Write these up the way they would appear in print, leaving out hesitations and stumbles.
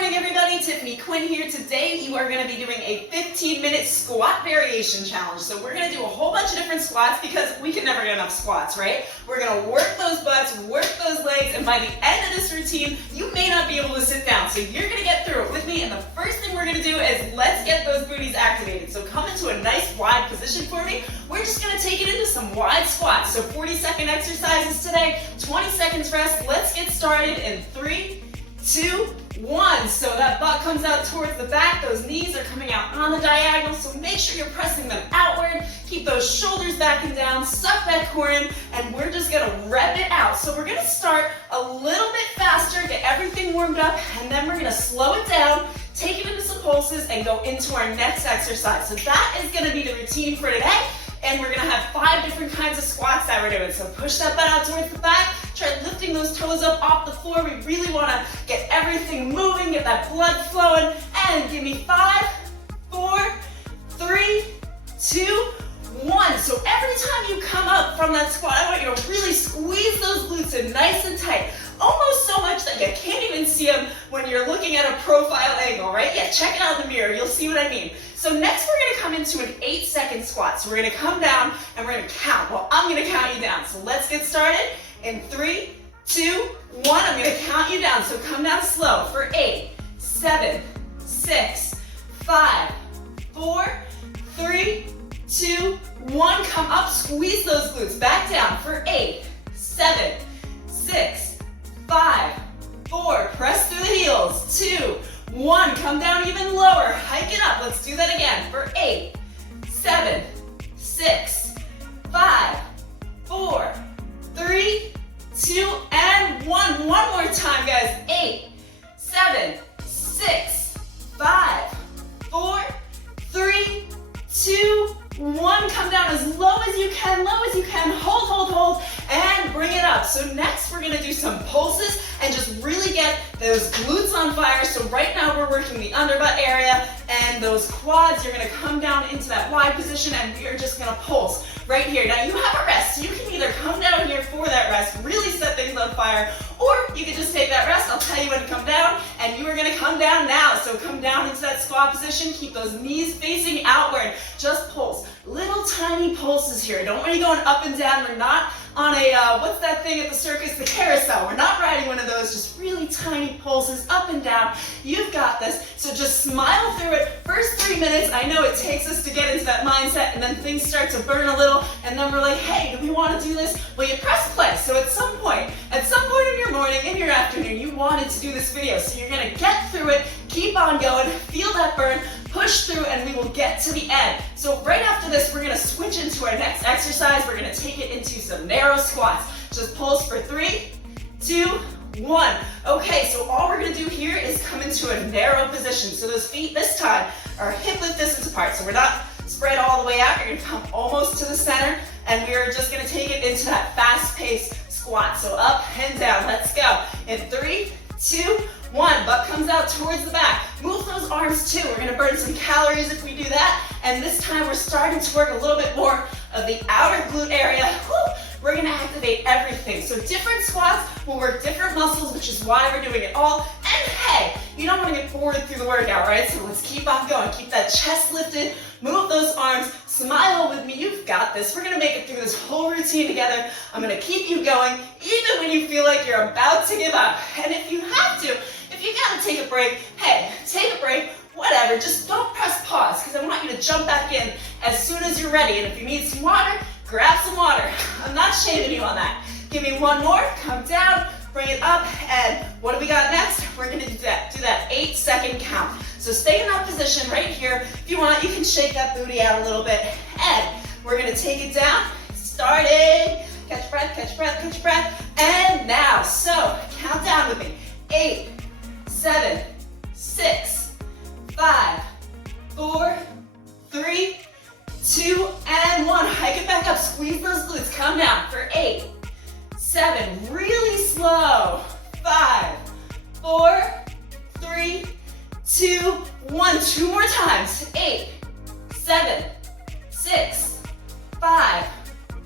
morning, everybody. Tiffany Quinn here. Today you are going to be doing a 15-minute squat variation challenge. So we're going to do a whole bunch of different squats because we can never get enough squats, right? We're going to work those butts, work those legs, and by the end of this routine, you may not be able to sit down. So you're going to get through it with me, and the first thing we're going to do is let's get those booties activated. So come into a nice wide position for me. We're just going to take it into some wide squats. So 40-second exercises today, 20 seconds rest. Let's get started in 3, 2, 1. So that butt comes out towards the back. Those knees are coming out on the diagonal. So make sure you're pressing them outward. Keep those shoulders back and down. Suck that core in. And we're just going to rep it out. So we're going to start a little bit faster, get everything warmed up, and then we're going to slow it down, take it into some pulses, and go into our next exercise. So that is going to be the routine for today. And we're gonna have 5 different kinds of squats that we're doing. So push that butt out towards the back, try lifting those toes up off the floor. We really wanna get everything moving, get that blood flowing, and give me 5, 4, 3, 2, 1. So every time you come up from that squat, I want you to really squeeze those glutes in nice and tight. Almost so much that you can't even see them when you're looking at a profile angle, right? Yeah, check it out in the mirror, you'll see what I mean. So next we're gonna come into an 8-second squat. So we're gonna come down and we're gonna count. Well, I'm gonna count you down. So let's get started. In 3, 2, 1, I'm gonna count you down. So come down slow for 8, 7, 6, 5, 4, 3, 2, 1. Come up, squeeze those glutes. Back down for 8, 7, 6, 5, 4, press through the heels, 2, 1, come down even lower, hike it up. Let's do that again for 8, 7, 6, 5, 4, 3, 2, and 1. One more time, guys. 8, 7, 6, 5, 4, 3, 2, 1. Come down as low as you can, low as you can. Hold, hold, hold, and bring it up. So next we're gonna do some pulses and just really get those glutes on fire. So right now we're working the underbutt area and those quads. You're gonna come down into that wide position and we are just gonna pulse right here. Now you have a rest, so you can either come down here for that rest, really set things on fire, or you can just take that rest. I'll tell you when to come down, and you are gonna come down now. So come down into that squat position, keep those knees facing outward, just pulse. Little tiny pulses here. Don't want you going up and down. We're not on a, what's that thing at the circus? The carousel. We're not riding one of those, just really tiny pulses up and down. You've got this, so just smile through it. First 3 minutes, I know it takes us to get into that mindset, and then things start to burn a little, and then we're like, hey, do we want to do this? Well, you press play, so at some point in your morning, in your afternoon, you wanted to do this video, so you're gonna get through it, keep on going, feel that burn, push through, and we will get to the end. So right after this, we're gonna switch into our next exercise. We're gonna take it into some narrow squats. Just pulse for 3, 2, 1. Okay, so all we're gonna do here is come into a narrow position. So those feet this time are hip width distance apart. So we're not spread all the way out. You're gonna come almost to the center, and we're just gonna take it into that fast-paced squat. So up and down, let's go. In 3, 2, 1, butt comes out towards the back. Move those arms too. We're gonna burn some calories if we do that. And this time we're starting to work a little bit more of the outer glute area. Woo! We're gonna activate everything. So different squats will work different muscles, which is why we're doing it all. And hey, you don't wanna get bored through the workout, right? So let's keep on going. Keep that chest lifted, move those arms, smile with me, you've got this. We're gonna make it through this whole routine together. I'm gonna keep you going, even when you feel like you're about to give up. And if you have to, if you gotta take a break, hey, take a break, whatever, just don't press pause, because I want you to jump back in as soon as you're ready. And if you need some water, grab some water. I'm not shaming you on that. Give me one more, come down, bring it up, and what do we got next? We're gonna do that 8-second count. So stay in that position right here. If you want, you can shake that booty out a little bit, and we're gonna take it down, starting, catch breath, catch breath, catch breath, and now. So count down with me, 8, 7, 6, 5, 4, 3, 2, and 1. Hike it back up, squeeze those glutes, come down for 8, 7, really slow, 5, 4, 3, 2, 1. 2 more times, 8, 7, 6, 5,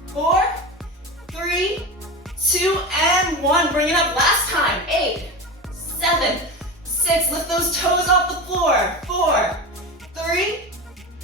4, 3, 2, and 1. Bring it up last time, 8, 7, 6, 6. Lift those toes off the floor. 4, 3,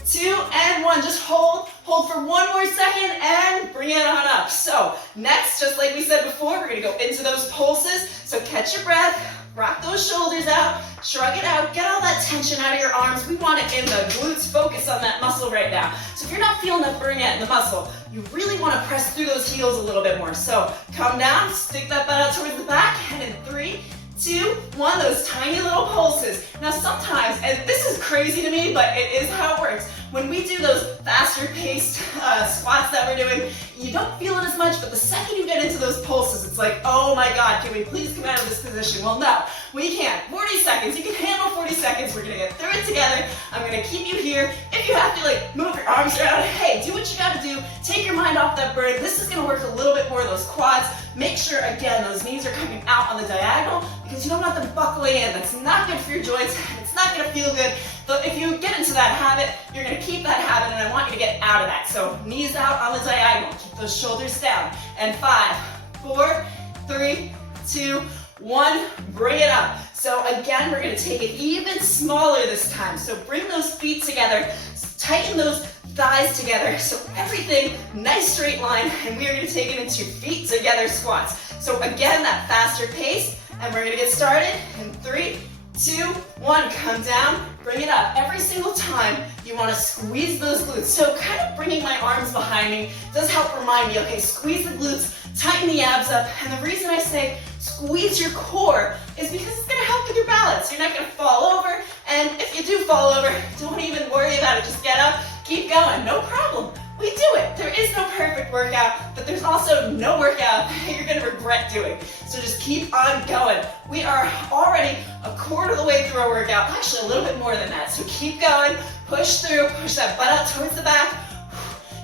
2, and 1. Just hold for one more second and bring it on up. So next, just like we said before, we're gonna go into those pulses. So catch your breath, rock those shoulders out, shrug it out, get all that tension out of your arms. We want it in the glutes, focus on that muscle right now. So if you're not feeling that burn yet in the muscle, you really wanna press through those heels a little bit more. So come down, stick that butt out towards the back, and in 3, 2, 1, those tiny little pulses. Now sometimes, and this is crazy to me, but it is how it works, when we do those faster paced squats that we're doing, you don't feel it as much, but the second you get into those pulses, it's like, oh my God, can we please come out of this position? Well, no, we can't. 40 seconds, you can handle 40 seconds. We're gonna get through it together. I'm gonna keep you here. If you have to like move your arms around, hey, do what you gotta do. Take your mind off that burn. This is gonna work a little bit more of those quads. Make sure, again, those knees are coming out on the diagonal because you don't want them buckling in. That's not good for your joints. It's not gonna feel good. But if you get into that habit, you're gonna keep that habit, and I want you to get out of that. So knees out on the diagonal. Keep those shoulders down. And 5, 4, 3, 2, 1, bring it up. So again, we're gonna take it even smaller this time. So bring those feet together, tighten those thighs together. So everything, nice straight line, and we are gonna take it into feet together squats. So again, that faster pace, and we're gonna get started in 3, 2, 1, come down, bring it up. Every single time you wanna squeeze those glutes. So kind of bringing my arms behind me does help remind me, okay, squeeze the glutes, tighten the abs up. And the reason I say squeeze your core is because it's gonna help with your balance. You're not gonna fall over, and if you do fall over, don't even worry about it. Just get up, keep going, no problem. We do it. There is no perfect workout, but there's also no workout that you're gonna regret doing. So just keep on going. We are already a quarter of the way through our workout, actually a little bit more than that. So keep going, push through, push that butt out towards the back.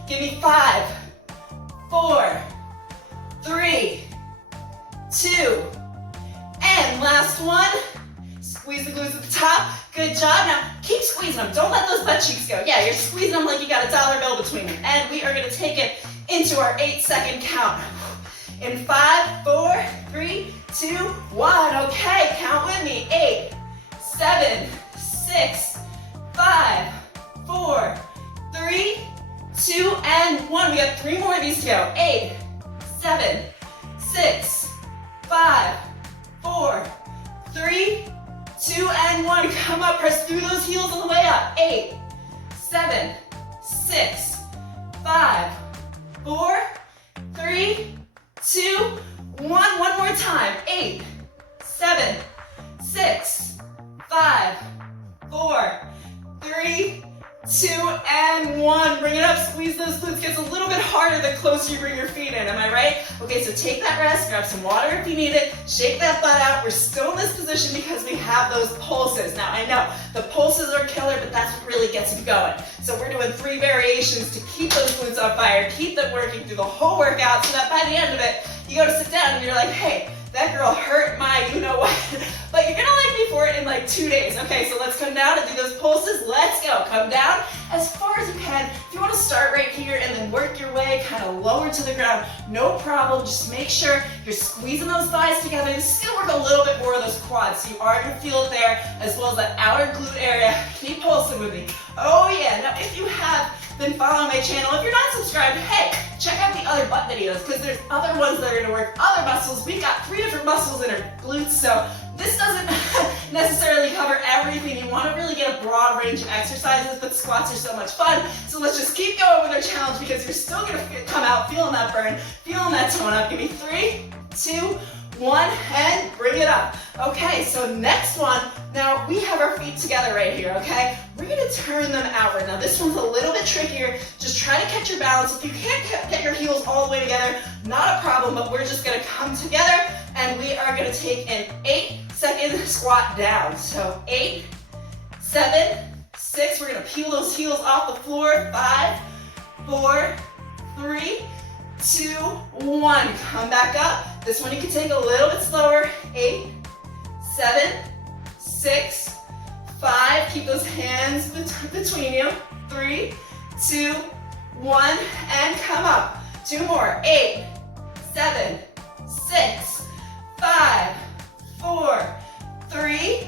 Give me 5, 4, 3, 2, and last one. Squeeze the glutes at the top. Good job. Now keep squeezing them. Don't let those butt cheeks go. Yeah, you're squeezing them like you got a dollar bill between them. And we are going to take it into our 8-second count. In 5, 4, 3, 2, 1. Okay, count with me. 8, 7, 6, 5, 4, 3, 2, and 1. We got 3 more of these to go. 8, 7, 6, 5, 4, 3, 2, and 1. Come up, press through those heels on the way up. 8, 7, 6, 5, 4, 3, 2, 1. One more time. 8, 7, 6, 5, 4, 3, 2, and 1. Bring it up, squeeze those glutes. Gets a little bit harder the closer you bring your feet in, am I right? Okay, so take that rest, grab some water if you need it, shake that butt out. We're still in this position because we have those pulses. Now I know, the pulses are killer, but that's what really gets you going. So we're doing 3 variations to keep those glutes on fire, keep them working through the whole workout so that by the end of it, you go to sit down and you're like, hey, that girl hurt my you-know-what. But you're gonna like me for it in like 2 days. Okay, so let's come down and do those pulses. Let's go. Come down as far as you can. If you wanna start right here and then work your way kind of lower to the ground, no problem. Just make sure you're squeezing those thighs together. This is gonna work a little bit more of those quads. So you are gonna feel it there, as well as that outer glute area. Keep pulsing with me. Oh yeah, now if you have been following my channel, if you're not subscribed, hey, check out the other butt videos because there's other ones that are going to work other muscles. We've got 3 different muscles in our glutes, so this doesn't necessarily cover everything. You want to really get a broad range of exercises, but squats are so much fun. So let's just keep going with our challenge because you're still going to come out feeling that burn, feeling that tone up. Give me 3, 2, 1, and bring it up. Okay, so next one, now we have our feet together right here, okay? We're gonna turn them outward. Now this one's a little bit trickier. Just try to catch your balance. If you can't get your heels all the way together, not a problem, but we're just gonna come together and we are gonna take an 8-second squat down. So 8, 7, 6, we're gonna peel those heels off the floor. 5, 4, 3, 2, 1. Come back up. This one you can take a little bit slower. 8, 7, 6, 5. Keep those hands between you. 3, 2, 1, and come up. 2 more. 8, 7, 6, 5, 4, 3,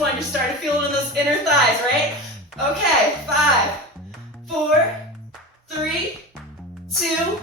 one. You're starting to feel it in those inner thighs, right? Okay, 5, 4, 3, 2,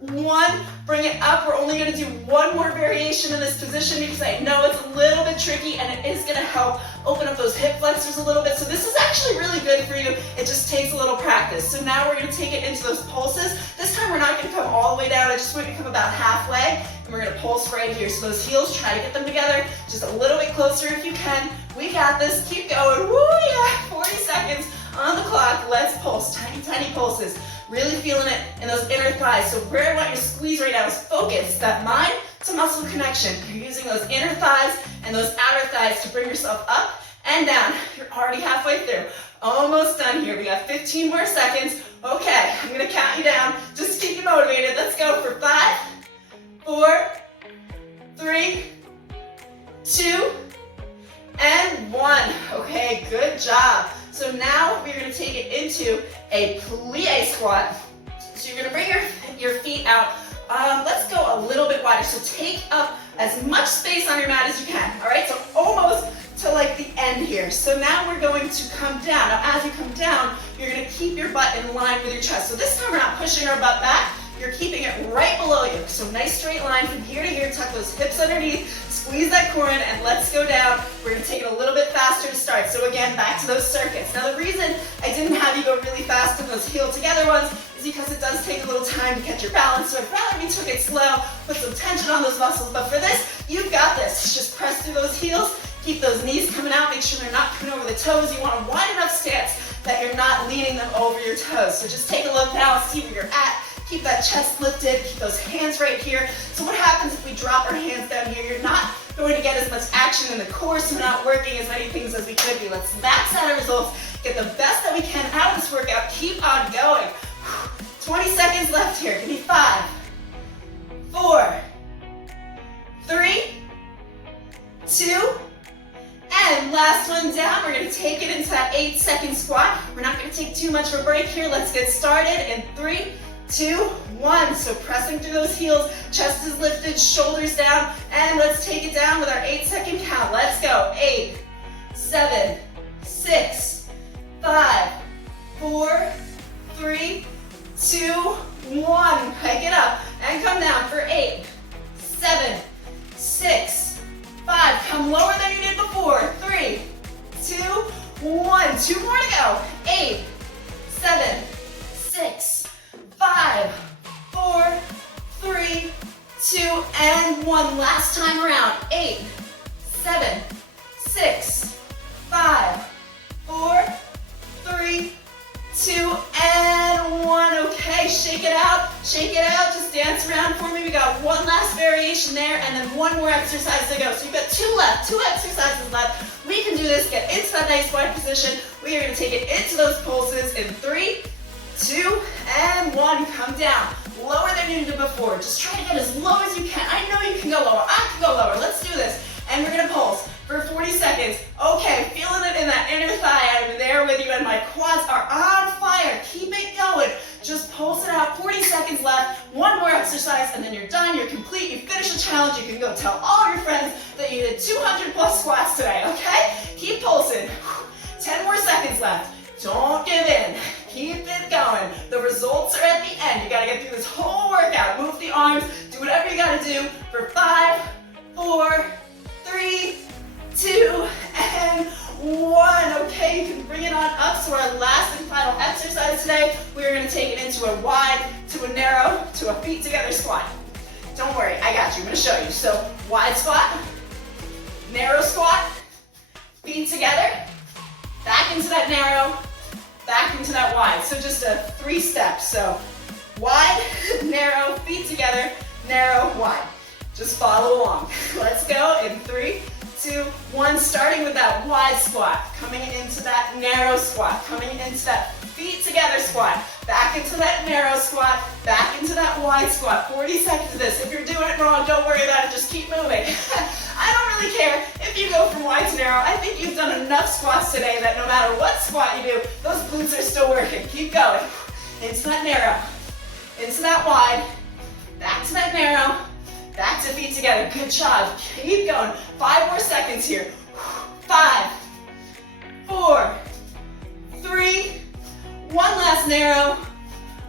1. Bring it up. We're only going to do one more variation in this position because I know it's a little bit tricky and it is going to help open up those hip flexors a little bit. So this is actually really good for you. It just takes a little practice. So now we're going to take it into those pulses. This time we're not going to come all the way down. I just want you to come about halfway and we're going to pulse right here. So those heels, try to get them together just a little bit closer if you can. We got this. Keep going. Woo, yeah. 40 seconds on the clock. Let's pulse. Tiny, tiny pulses. Really feeling it in those inner thighs. So where I want you to squeeze right now is focus, that mind to muscle connection. You're using those inner thighs and those outer thighs to bring yourself up and down. You're already halfway through. Almost done here. We got 15 more seconds. Okay, I'm gonna count you down. Just keep you motivated. Let's go for 5, 4, 3, 2, and 1. Okay, good job. So now we're going to take it into a plie squat. So you're going to bring your feet out. Let's go a little bit wider. So take up as much space on your mat as you can. All right, so almost to like the end here. So now we're going to come down. Now as you come down, you're going to keep your butt in line with your chest. So this time we're not pushing our butt back. You're keeping it right below you. So nice straight line from here to here. Tuck those hips underneath. Squeeze that core in and let's go down. We're going to take it a little bit faster to start. So again, back to those circuits. Now the reason I didn't have you go really fast in those heel together ones is because it does take a little time to catch your balance. So I'd rather we took it slow, put some tension on those muscles. But for this, you've got this. Just press through those heels. Keep those knees coming out. Make sure they're not coming over the toes. You want a wide enough stance that you're not leaning them over your toes. So just take a look now, see where you're at. Keep that chest lifted, keep those hands right here. So what happens if we drop our hands down here? You're not going to get as much action in the core, so we're not working as many things as we could be. Let's max out our results, get the best that we can out of this workout. Keep on going. 20 seconds left here. Give me 5, 4, 3, 2, and last one down. We're going to take it into that 8-second squat. We're not going to take too much of a break here. Let's get started in 3, 2, 1. So pressing through those heels, chest is lifted, shoulders down, and let's take it down with our 8-second count. Let's go. 8, 7, 6, 5, 4, 3, 2, 1. Pick it up and come down for 8, 7, 6, 5. Come lower than you did before. 3, 2, 1. 2 more to go. 8, 7, 6, 5, 4, 3, 2, and 1. Last time around. 8, 7, 6, 5, 4, 3, 2, and 1. Okay, shake it out. Shake it out. Just dance around for me. We got one last variation there, and then one more exercise to go. So you've got 2 left, 2 exercises left. We can do this. Get into that nice wide position. We are going to take it into those pulses in 3, 2, and 1. Come down. Lower than you did before. Just try to get as low as you can. I know you can go lower. I can go lower. Let's do this. And we're going to pulse for 40 seconds. Okay, feeling it in that inner thigh. I'm there with you, and my quads are on fire. Keep it going. Just pulse it out. 40 seconds left. One more exercise, and then you're done. You're complete. You finished the challenge. You can go tell all your friends that you did 200 plus squats today, okay? Keep pulsing. 10 more seconds left. Don't give in. Keep it going. The results are at the end. You gotta get through this whole workout. Move the arms. Do whatever you gotta do for 5, 4, 3, 2, and 1. Okay, you can bring it on up. So our last and final exercise today, we're gonna take it into a wide, to a narrow, to a feet together squat. Don't worry, I got you. I'm gonna show you. So wide squat, narrow squat, feet together, back into that narrow, back into that wide. So just a 3 steps. So wide, narrow, feet together, narrow, wide. Just follow along. Let's go in 3, 2, 1. Starting with that wide squat, coming into that narrow squat, coming into that feet together squat, back into that narrow squat, back into that wide squat. 40 seconds of this. If you're doing it wrong, don't worry about it. Just keep moving. I don't really care if you go from wide to narrow. I think you've done enough squats today that no matter what squat you do, those glutes are still working. Keep going. Into that narrow, into that wide, back to that narrow, back to feet together. Good job. Keep going. 5 more seconds here. 5, 4, 3, one last narrow,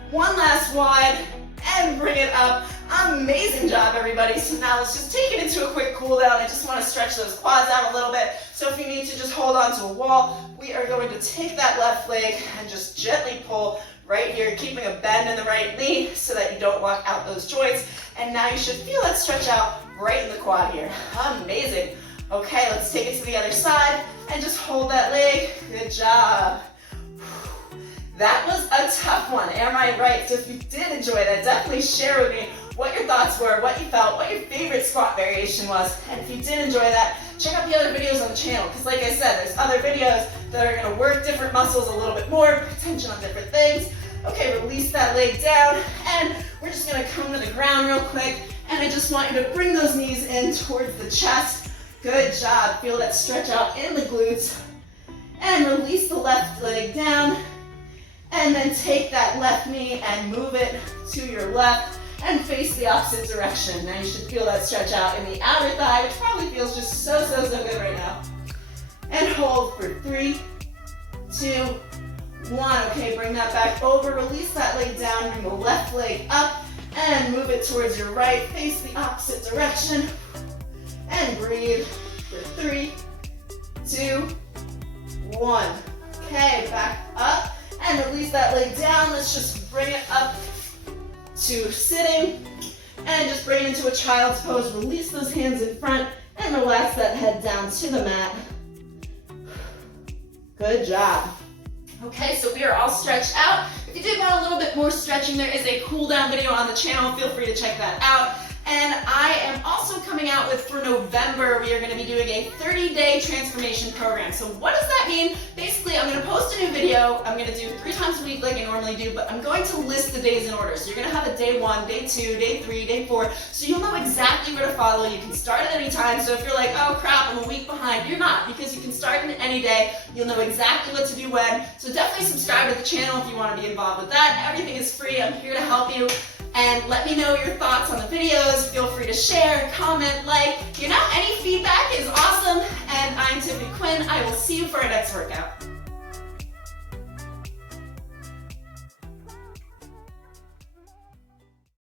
one last wide, and bring it up. Amazing job, everybody. So now let's just take it into a quick cool down. I just want to stretch those quads out a little bit. So if you need to just hold on to a wall, we are going to take that left leg and just gently pull right here, keeping a bend in the right knee so that you don't lock out those joints. And now you should feel that stretch out right in the quad here. Amazing. Okay, let's take it to the other side and just hold that leg. Good job. That was a tough one, am I right? So if you did enjoy that, definitely share with me what your thoughts were, what you felt, what your favorite squat variation was. And if you did enjoy that, check out the other videos on the channel, because like I said, there's other videos that are gonna work different muscles a little bit more, put attention on different things. Okay, release that leg down, and we're just gonna come to the ground real quick, and I just want you to bring those knees in towards the chest. Good job, feel that stretch out in the glutes, and release the left leg down, and then take that left knee and move it to your left and face the opposite direction. Now you should feel that stretch out in the outer thigh, which probably feels just so good right now. And hold for 3, 2, 1. Okay, bring that back over, release that leg down, bring the left leg up, and move it towards your right, face the opposite direction, and breathe for 3, 2, 1. Okay, back up, and release that leg down. Let's just bring it up to sitting, and just bring it into a child's pose. Release those hands in front, and relax that head down to the mat. Good job. Okay, so we are all stretched out. If you did want a little bit more stretching, there is a cool down video on the channel. Feel free to check that out. And I am also coming out with, for November, we are going to be doing a 30-day transformation program. So what does that mean? Basically, I'm going to post a new video. I'm going to do 3 times a week like I normally do, but I'm going to list the days in order. So you're going to have a day 1, day 2, day 3, day 4, so you'll know exactly where to follow. You can start at any time. So if you're like, oh crap, I'm a week behind, you're not, because you can start in any day. You'll know exactly what to do when. So definitely subscribe to the channel if you want to be involved with that. Everything is free. I'm here to help you. And let me know your thoughts on the videos. Feel free to share, comment, like. Any feedback is awesome. And I'm Tiffany Quinn. I will see you for our next workout.